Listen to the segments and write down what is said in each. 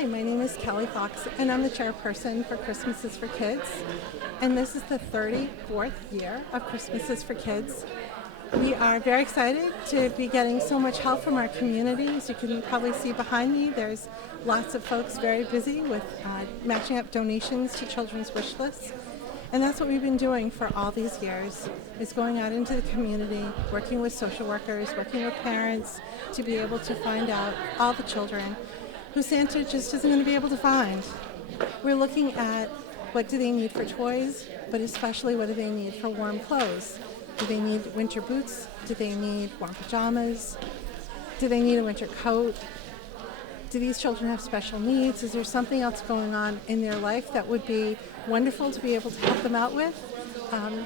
Hi, my name is Kelly Fox, and I'm the chairperson for Christmases for Kids. And this is the 34th year of Christmases for Kids. We are very excited to be getting so much help from our community. As you can probably see behind me, there's lots of folks very busy with matching up donations to children's wish lists. And that's what we've been doing for all these years, is going out into the community, working with social workers, working with parents to be able to find out all the children who Santa just isn't going to be able to find. We're looking at what do they need for toys, but especially what do they need for warm clothes. Do they need winter boots? Do they need warm pajamas? Do they need a winter coat? Do these children have special needs? Is there something else going on in their life that would be wonderful to be able to help them out with?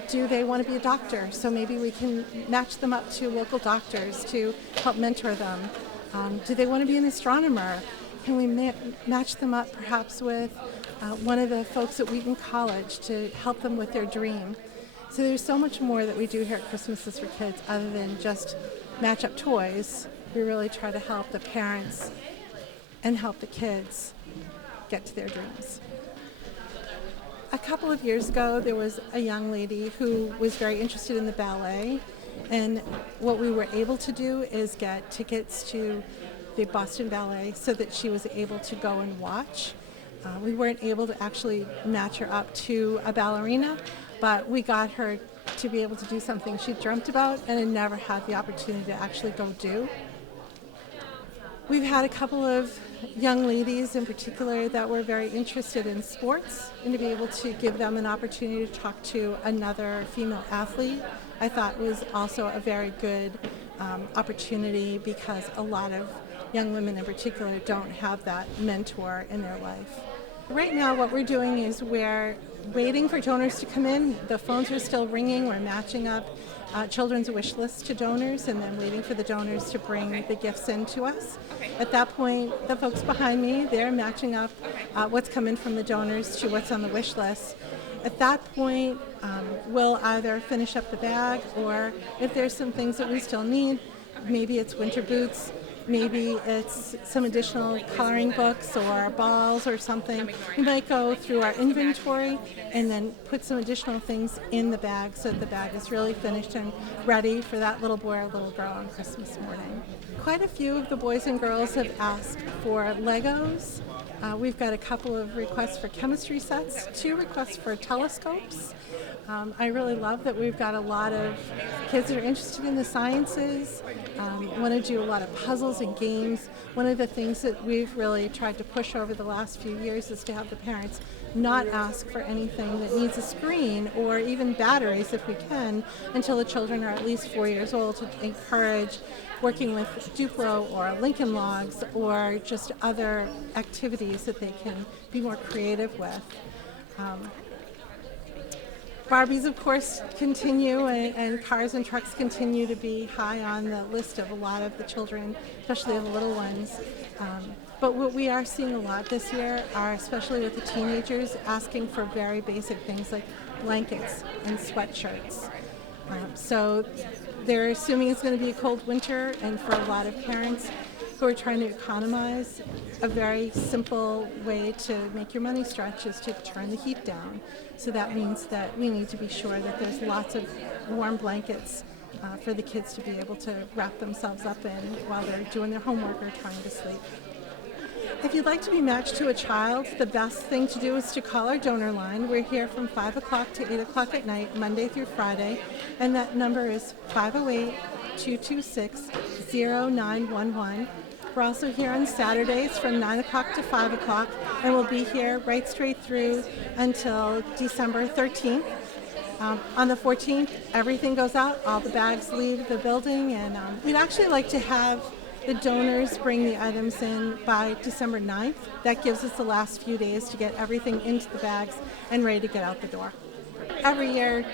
Do they want to be a doctor? So maybe we can match them up to local doctors to help mentor them. Do they want to be an astronomer? Can we match them up perhaps with one of the folks at Wheaton College to help them with their dream? So there's so much more that we do here at Christmases for Kids other than just match up toys. We really try to help the parents and help the kids get to their dreams. A couple of years ago, there was a young lady who was very interested in the ballet, and what we were able to do is get tickets to the Boston Ballet so that she was able to go and watch. We weren't able to actually match her up to a ballerina, but we got her to be able to do something she dreamt about and had never had the opportunity to actually go do. We've had a couple of young ladies in particular that were very interested in sports, and to be able to give them an opportunity to talk to another female athlete, I thought was also a very good opportunity, because a lot of young women in particular don't have that mentor in their life. Right now what we're doing is we're waiting for donors to come in. The phones are still ringing. We're matching up children's wish lists to donors and then waiting for the donors to bring the gifts in to us. At that point, the folks behind me, they're matching up what's come in from the donors to what's on the wish list. At that point, we'll either finish up the bag, or if there's some things that we still need, maybe it's winter boots, maybe it's some additional coloring books or balls or something. We might go through our inventory and then put some additional things in the bag so that the bag is really finished and ready for that little boy or little girl on Christmas morning. Quite a few of the boys and girls have asked for Legos. We've got a couple of requests for chemistry sets, 2 requests for telescopes. I really love that we've got a lot of kids that are interested in the sciences, want to do a lot of puzzles and games. One of the things that we've really tried to push over the last few years is to have the parents not ask for anything that needs a screen or even batteries if we can until the children are at least 4 years old, to encourage working with Duplo or Lincoln Logs or just other activities that they can be more creative with. Barbies, of course, continue, and cars and trucks continue to be high on the list of a lot of the children, especially the little ones. But what we are seeing a lot this year are, especially with the teenagers, asking for very basic things like blankets and sweatshirts. So they're assuming it's going to be a cold winter, and for a lot of parents who are trying to economize, a very simple way to make your money stretch is to turn the heat down. So that means that we need to be sure that there's lots of warm blankets for the kids to be able to wrap themselves up in while they're doing their homework or trying to sleep. If you'd like to be matched to a child, the best thing to do is to call our donor line. We're here from 5 o'clock to 8 o'clock at night, Monday through Friday, and that number is 508-226-0911. We're also here on Saturdays from 9 o'clock to 5 o'clock, and we'll be here right straight through until December 13th. On the 14th, everything goes out, all the bags leave the building, and we'd actually like to have the donors bring the items in by December 9th. That gives us the last few days to get everything into the bags and ready to get out the door. Every year,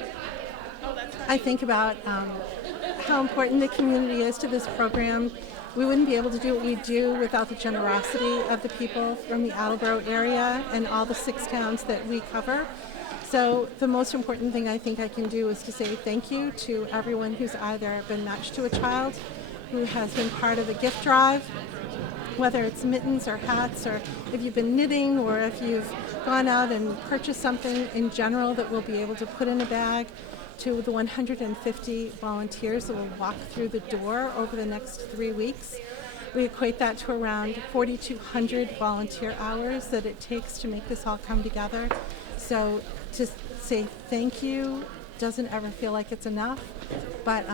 I think about how important the community is to this program. We wouldn't be able to do what we do without the generosity of the people from the Attleboro area and all the 6 towns that we cover. So the most important thing I think I can do is to say thank you to everyone who's either been matched to a child, who has been part of the gift drive, whether it's mittens or hats, or if you've been knitting, or if you've gone out and purchased something in general that we'll be able to put in a bag, to the 150 volunteers that will walk through the door over the next 3 weeks. We equate that to around 4,200 volunteer hours that it takes to make this all come together. So to say thank you doesn't ever feel like it's enough, but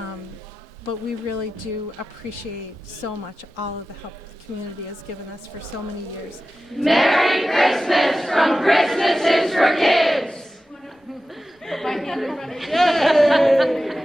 we really do appreciate so much all of the help the community has given us for so many years. Merry Christmas from Christmases for Kids! My hand in front of you. Yay!